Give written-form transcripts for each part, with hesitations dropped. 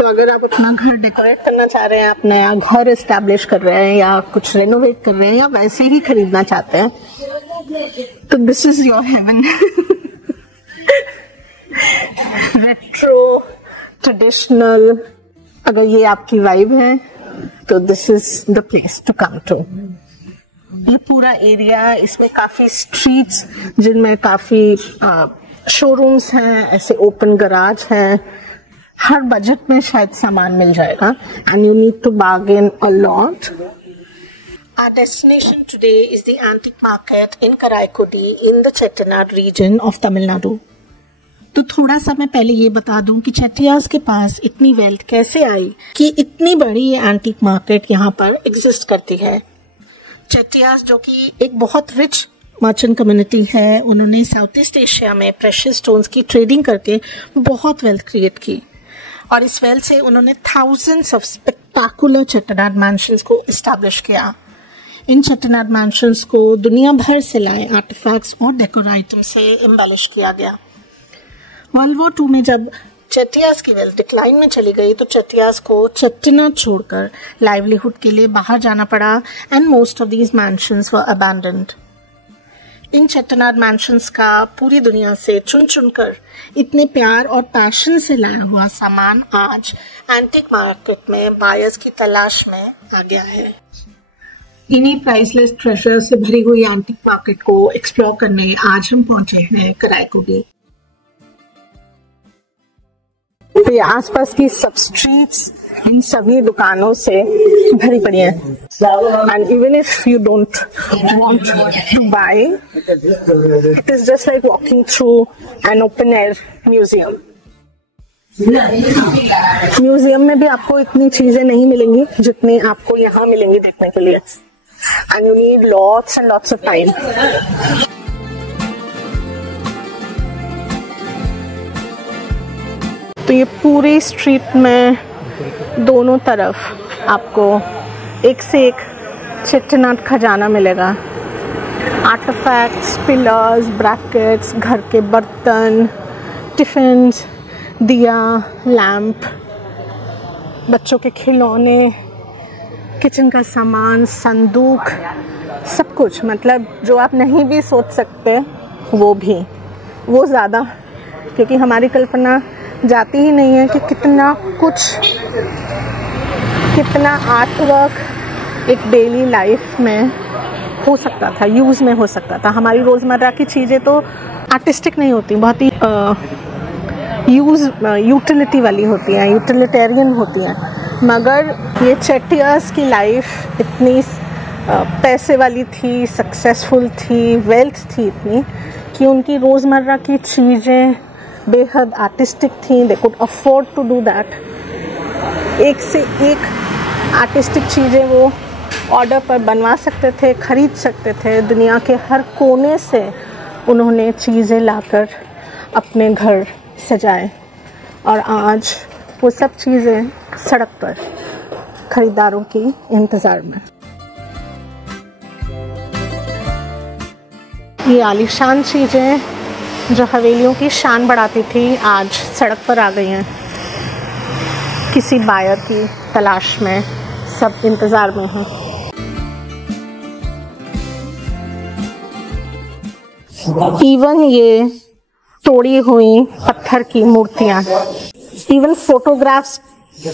तो अगर आप अपना घर डेकोरेट करना चाह रहे हैं, आप नया घर एस्टैब्लिश कर रहे हैं या कुछ रेनोवेट कर रहे हैं या वैसे ही खरीदना चाहते हैं, तो this is your heaven. Retro, traditional, अगर ये आपकी वाइब है तो this is the place to come to. ये पूरा एरिया, इसमें काफी स्ट्रीट्स जिनमें काफी शोरूम्स हैं, ऐसे ओपन गराज है, हर बजट में शायद सामान मिल जाएगा and you need to bargain a lot. Our destination today is the antique market in Karaikudi in the Chettinad region of Tamil Nadu. तो थोड़ा सा मैं पहले ये बता दूं कि चेट्टियार्स के पास इतनी वेल्थ कैसे आई कि इतनी बड़ी ये एंटीक मार्केट यहाँ पर एग्जिस्ट करती है। चेट्टियार्स जो कि एक बहुत रिच मर्चेंट कम्युनिटी है, उन्होंने साउथ ईस्ट एशिया में प्रेशियस स्टोन्स की ट्रेडिंग करके बहुत वेल्थ क्रिएट की और इस वेल्थ से उन्होंने thousands of spectacular Chettinad mansions को एस्टैब्लिश किया। इन चेट्टिनाड मैंशंस को दुनिया भर से लाए आर्टिफैक्ट्स और डेकोर आइटम से एम्बेलिश किया गया। वर्ल्ड वॉर 2 में जब चेट्टियार्स की वेल्थ डिक्लाइन में चली गई तो चेट्टियार्स को चेट्टिनाड छोड़कर लाइवलीहुड के लिए बाहर जाना पड़ा and most of these mansions were abandoned. इन चेट्टिनाड मैंशंस का पूरी दुनिया से चुन चुनकर इतने प्यार और पैशन से लाया हुआ सामान आज एंटीक मार्केट में बायर्स की तलाश में आ गया है। इन्हीं प्राइसलेस ट्रेजर से भरी हुई एंटीक मार्केट को एक्सप्लोर करने आज हम पहुंचे हैं कराईकुडी। तो ये आसपास की सब स्ट्रीट्स इन सभी दुकानों से भरी पड़ी हैं and even if you don't want to buy, it is just like walking through an open air museum. Museum में भी आपको इतनी चीजें नहीं मिलेंगी जितनी आपको यहाँ मिलेंगी देखने के लिए and you need lots and lots of time. तो ये पूरी स्ट्रीट में दोनों तरफ आपको एक से एक चेट्टिनाड खजाना मिलेगा। आर्टिफैक्ट्स, पिलर्स, ब्रैकेट्स, घर के बर्तन, टिफिन्स, दिया, लैंप, बच्चों के खिलौने, किचन का सामान, संदूक, सब कुछ, मतलब जो आप नहीं भी सोच सकते वो भी, वो ज़्यादा, क्योंकि हमारी कल्पना जाती ही नहीं है कि कितना कुछ, कितना आर्टवर्क एक डेली लाइफ में हो सकता था, यूज़ में हो सकता था। हमारी रोज़मर्रा की चीज़ें तो आर्टिस्टिक नहीं होती, बहुत ही यूटिलिटी वाली होती हैं, यूटिलिटेरियन होती हैं, मगर ये चेट्टियार्स की लाइफ इतनी पैसे वाली थी, सक्सेसफुल थी, वेल्थ थी इतनी कि उनकी रोज़मर्रा की चीज़ें बेहद आर्टिस्टिक थी। They could afford to do that. एक से एक आर्टिस्टिक चीज़ें वो ऑर्डर पर बनवा सकते थे, खरीद सकते थे। दुनिया के हर कोने से उन्होंने चीज़ें लाकर अपने घर सजाए और आज वो सब चीज़ें सड़क पर खरीदारों की इंतज़ार में। ये आलीशान चीज़ें जो हवेलियों की शान बढ़ाती थी आज सड़क पर आ गई हैं, किसी बायर की तलाश में, सब इंतज़ार में हैं। इवन ये तोड़ी हुई पत्थर की मूर्तियां, इवन फोटोग्राफ्स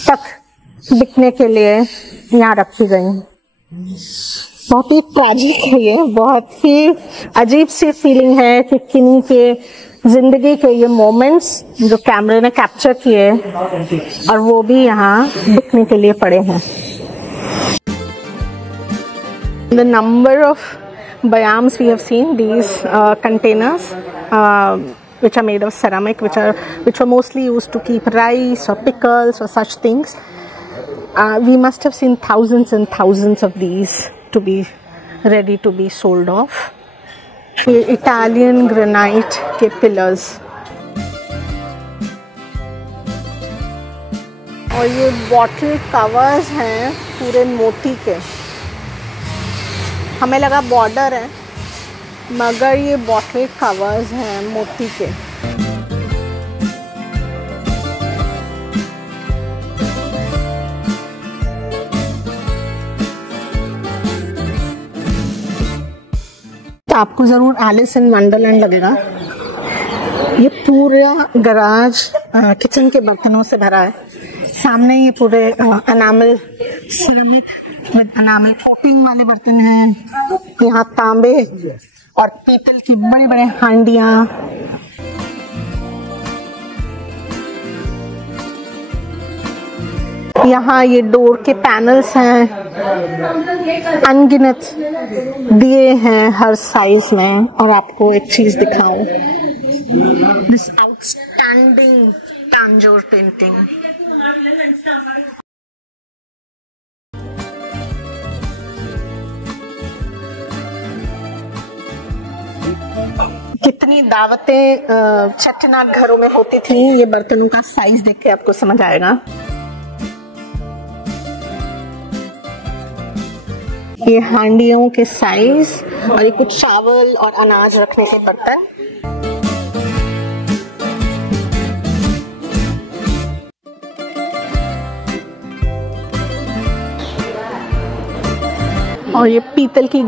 तक बिकने के लिए यहाँ रखी गई। बहुत ही ट्रैजिक है ये, बहुत ही अजीब सी फीलिंग है कि किन्हीं के जिंदगी के ये मोमेंट्स जो कैमरे ने कैप्चर किए और वो भी यहाँ बिकने के लिए पड़े हैं। The number of bayams we have seen, these containers which are made of ceramic, which were mostly used to keep rice or pickles or such things. We must have seen thousands and thousands of these to be ready to be sold off. ये Italian granite के pillars और ये bottle covers हैं पूरे मोती के। हमें लगा बॉर्डर है मगर ये बॉटल कवर्स हैं मोती के। आपको जरूर एलिस इन वंडरलैंड लगेगा। ये पूरा गराज किचन के बर्तनों से भरा है। सामने ये पूरे enamel ceramic with enamel coating वाले बर्तन हैं। यहाँ तांबे और पीतल की बड़े बड़े हांडियां। यहाँ ये डोर के पैनल्स हैं, अनगिनत दिए हैं हर साइज में। और आपको एक चीज दिखाऊं, दिस आउटस्टैंडिंग तांजोर पेंटिंग। कितनी दावतें चट्टनाट घरों में होती थी, ये बर्तनों का साइज देख के आपको समझ आएगा। ये हांडियों के साइज और ये कुछ चावल और अनाज रखने के बर्तन। और ये पीतल की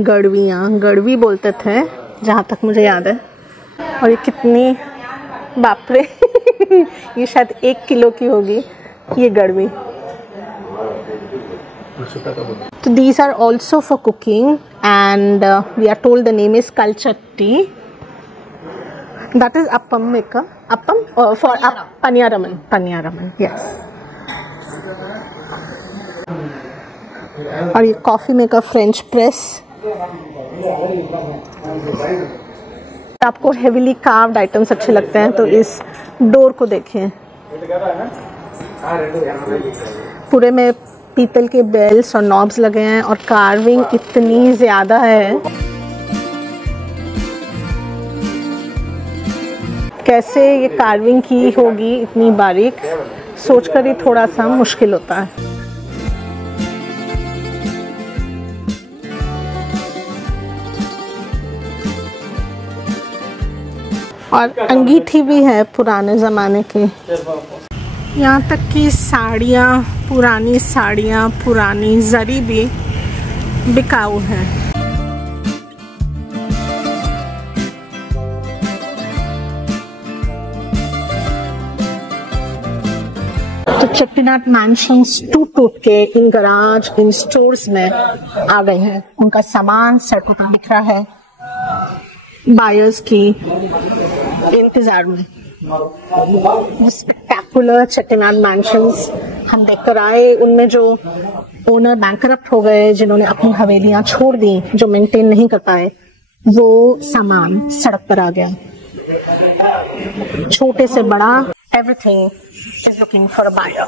गड़वी बोलते थे जहां तक मुझे याद है। और ये कितनी, बाप रे ये शायद 1 किलो की होगी ये गड़वी। So these are also for cooking, and we are told the name is kalchatti. That is appam maker. Appam for paniyaraman. Yes. और ये कॉफी मेकर फ्रेंच प्रेस। आपको हेवीली कार्व्ड आइटम्स अच्छे लगते हैं तो इस डोर को देखें, पूरे में पीतल के बेल्स और नॉब्स लगे हैं और कार्विंग इतनी ज्यादा है। कैसे ये कार्विंग की होगी इतनी बारीक, सोचकर ही थोड़ा सा मुश्किल होता है। और अंगीठी भी है पुराने ज़माने की। यहाँ तक कि साड़ियाँ, पुरानी जरी भी बिकाऊ है। तो चट्टनाट मैंशंस टूट के इन गराज, इन स्टोर्स में आ गए हैं। उनका सामान सड़कों पर बिखरा है, बायर्स की इंतजार में। स्पेक्टेकुलर चट्टनाट मैंशंस हम देखकर आए, उनमें जो ओनर बैंकरप्ट हो गए, जिन्होंने अपनी हवेलियां छोड़ दी, जो मेंटेन नहीं कर पाए, वो सामान सड़क पर आ गया। छोटे से बड़ा, everything is looking for a buyer.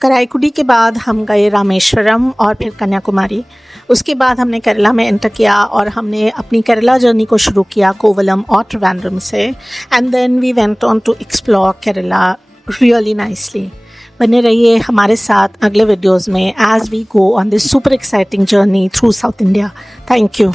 Karaikudi के बाद हम गए रामेश्वरम और फिर कन्याकुमारी। उसके बाद हमने केरला में एंटर किया और हमने अपनी केरला जर्नी को शुरू किया कोवलम और त्रिवेंद्रम से। And then we went on to explore Kerala really nicely. बने रहिए हमारे साथ अगले वीडियोज़ में as we go on this super exciting journey through South India. Thank you.